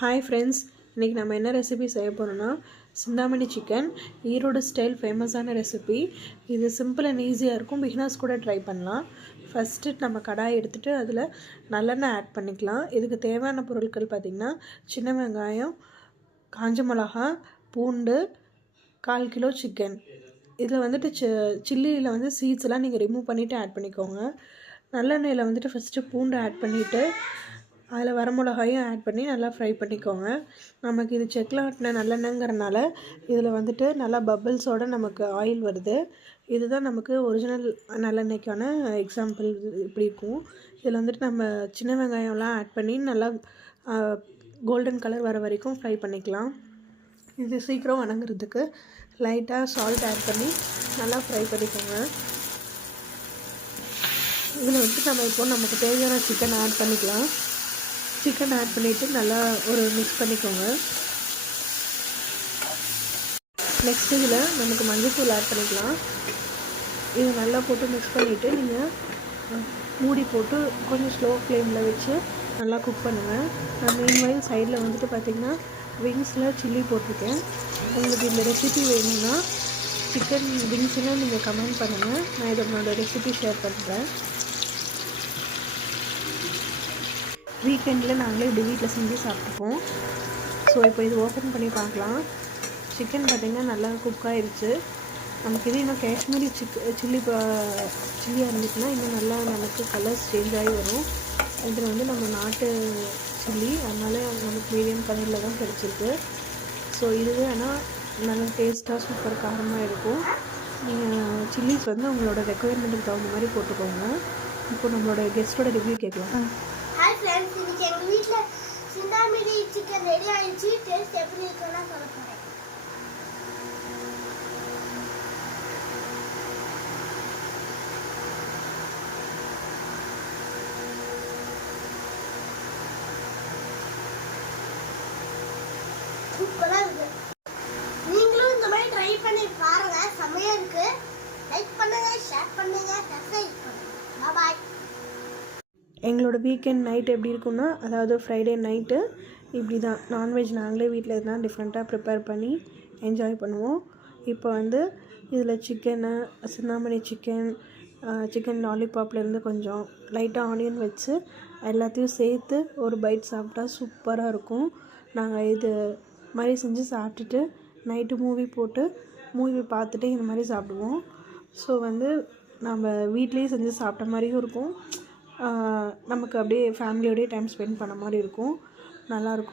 Hi friends, இன்றைக்கி நம்ம என்ன ரெசிபி செய்ய போகிறோன்னா சிந்தாமணி சிக்கன். ஈரோடு ஸ்டைல் ஃபேமஸான ரெசிபி. இது சிம்பிள் அண்ட் ஈஸியாக இருக்கும். பிகினர்ஸ் கூட ட்ரை பண்ணலாம். ஃபஸ்ட்டு நம்ம கடாய் எடுத்துகிட்டு அதில் நல்லெண்ணெய் ஆட் பண்ணிக்கலாம். இதுக்கு தேவையான பொருட்கள் பார்த்திங்கன்னா சின்ன வெங்காயம், காஞ்ச மிளகா, பூண்டு, 1/4 கிலோ சிக்கன். இதில் வந்துட்டு சில்லியில் வந்து சீட்ஸ்லாம் நீங்கள் ரிமூவ் பண்ணிவிட்டு ஆட் பண்ணிக்கோங்க. நல்லெண்ணெயில் வந்துட்டு ஃபஸ்ட்டு பூண்டு ஆட் பண்ணிவிட்டு அதில் வரமிளகாயும் ஆட் பண்ணி நல்லா ஃப்ரை பண்ணிக்கோங்க. நமக்கு இது செக்கில் ஆட்டின நல்லெண்ணெய்ங்கிறனால இதில் வந்துட்டு நல்லா பபிள்ஸோடு நமக்கு ஆயில் வருது. இதுதான் நமக்கு ஒரிஜினல் நல்லெண்ணெய்க்கான எக்ஸாம்பிள். இப்படி இருக்கும். இதில் வந்துட்டு நம்ம சின்ன வெங்காயம்லாம் ஆட் பண்ணி நல்லா கோல்டன் கலர் வர வரைக்கும் ஃப்ரை பண்ணிக்கலாம். இது சீக்கிரம் வணங்குறதுக்கு லைட்டாக சால்ட் ஆட் பண்ணி நல்லா ஃப்ரை பண்ணிக்கோங்க. இதில் வந்துட்டு நம்ம இப்போ நமக்கு தேவையான சிக்கன் ஆட் பண்ணிக்கலாம். சிக்கன் ஆட் பண்ணிவிட்டு நல்லா ஒரு மிக்ஸ் பண்ணிக்கோங்க. நெக்ஸ்ட் இதில் நமக்கு மஞ்சள்தூள் ஆட் பண்ணிக்கலாம். இது நல்லா போட்டு மிக்ஸ் பண்ணிவிட்டு நீங்கள் மூடி போட்டு கொஞ்சம் ஸ்லோ ஃப்ளேமில் வச்சு நல்லா குக் பண்ணுங்கள். நான் மீன்வைல் சைடில் வந்துட்டு பார்த்திங்கன்னா விங்ஸில் சில்லி போட்டிருக்கேன். உங்களுக்கு இந்த ரெசிபி வேணும்னா சிக்கன் விங்ஸ்னு நீங்கள் கமெண்ட் பண்ணுங்கள். நான் இதனோட ரெசிபி ஷேர் பண்ணுறேன். வீக்கெண்டில் நாங்களே இப்படி வீட்டில் செஞ்சு சாப்பிட்டுப்போம். ஸோ இப்போ இது ஓப்பன் பண்ணி பார்க்கலாம். சிக்கன் பார்த்திங்கன்னா நல்லா குக் ஆகிடுச்சு. நமக்கு இது இன்னும் காஷ்மீரி சில்லியாக இருந்துச்சுன்னா இன்னும் நல்லா நமக்கு கலர்ஸ் சேஞ்ச் ஆகி வரும். இதில் வந்து நம்ம நாட்டு சில்லி, அதனால் நமக்கு மீடியம் கலரில் தான் கிடச்சிருக்கு. ஸோ இதுவே ஆனால் நல்லா டேஸ்ட்டாக சூப்பர் காரமாக இருக்கும். நீங்கள் சில்லிஸ் வந்து உங்களோட ரெக்குயர்மெண்ட்டுக்கு தகுந்த மாதிரி போட்டுக்கோங்க. இப்போ நம்மளோட கெஸ்ட்டோட ரிவ்யூ கேட்கலாம். ஹாய் ஃப்ரெண்ட்ஸ், இன்னைக்கு எங்கள் வீட்டில் சிந்தாமணி சிக்கன் ரெடி ஆகிடுச்சு. டேஸ்ட் எப்படி இருக்குன்னா சொல்ல போகிறேன். சூப்பராக இருக்குது. நீங்களும் இந்த மாதிரி ட்ரை பண்ணி பாருங்கள். செம்மையாக இருக்குது. லைக் பண்ணுங்கள், ஷேர் பண்ணுங்கள், சப்ஸ்கிரைப் பண்ணுங்கள். பாய். எங்களோட வீக்கெண்ட் நைட் எப்படி இருக்குன்னா, அதாவது ஃப்ரைடே நைட்டு இப்படி தான் நான்வெஜ் நாங்களே வீட்டில் எதுனா டிஃப்ரெண்ட்டாக ப்ரிப்பேர் பண்ணி என்ஜாய் பண்ணுவோம். இப்போ வந்து இதில் சிக்கனு, சிந்தாமணி சிக்கன் லாலிபாப்லேருந்து கொஞ்சம் லைட்டாக ஆனியன் வச்சு எல்லாத்தையும் சேர்த்து ஒரு பைட் சாப்பிட்டா சூப்பராக இருக்கும். நாங்கள் இது மாதிரி செஞ்சு சாப்பிட்டுட்டு நைட்டு மூவி பார்த்துட்டு இந்த மாதிரி சாப்பிடுவோம். ஸோ வந்து நம்ம வீட்லேயே செஞ்சு சாப்பிட்ட மாதிரியும் இருக்கும். நமக்கு அப்படியே ஃபேமிலியோடய டைம் ஸ்பெண்ட் பண்ண மாதிரி இருக்கும். நல்லாயிருக்கும்.